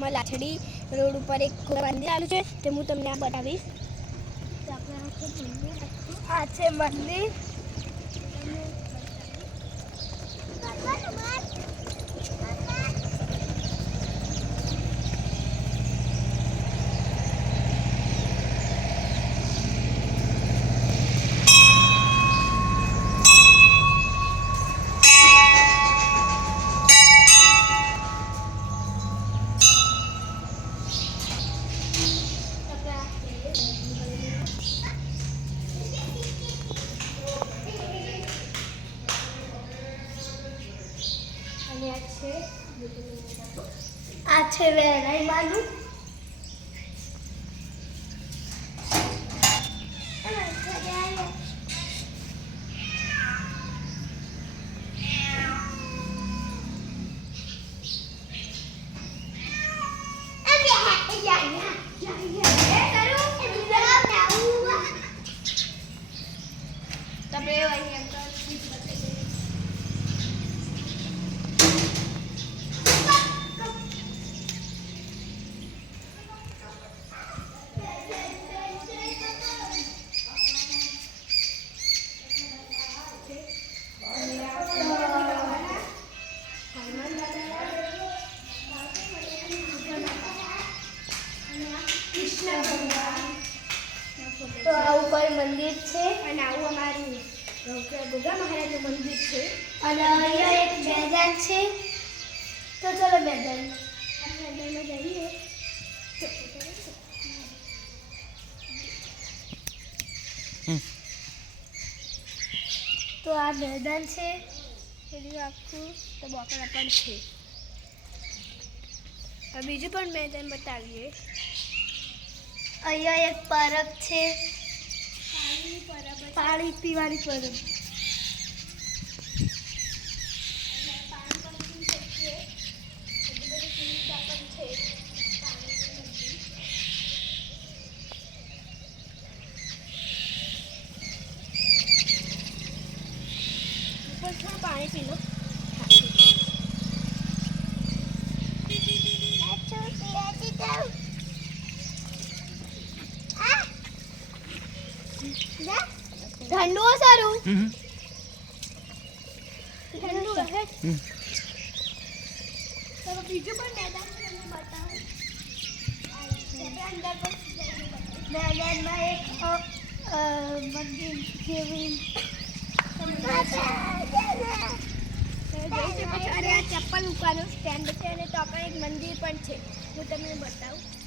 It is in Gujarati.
ગામમાં લાછડી રોડ ઉપર એક મંદિર આવેલું છે તે હું તમને આ બતાવીશ. તો આપણે આ છે મંદિર. આ છે વેરાઈ બાજુ. તો આવું કોઈ મંદિર છે અને આવું અમારું ગોગા મહારાજનું મંદિર છે અને અહીંયા એક મેદાન છે. તો ચલો મેદાનમાં જઈએ. તો આ મેદાન છે પેલું આખું તો બોકડા પણ છે. બીજું પણ મેદાન બતાવીએ. અહીંયા એક પરબ છે પાણી પીવાની પરબ. પાણી પી લો. ઠંડુ સારું ઠંડુ રહે. તો બીજું પણ મેદાન મેદાનમાં એક મંદિર જેવી ચપ્પલ મૂકવાનું સ્ટેન્ડ છે અને તો પણ એક મંદિર પણ છે. હું તમને બતાવું.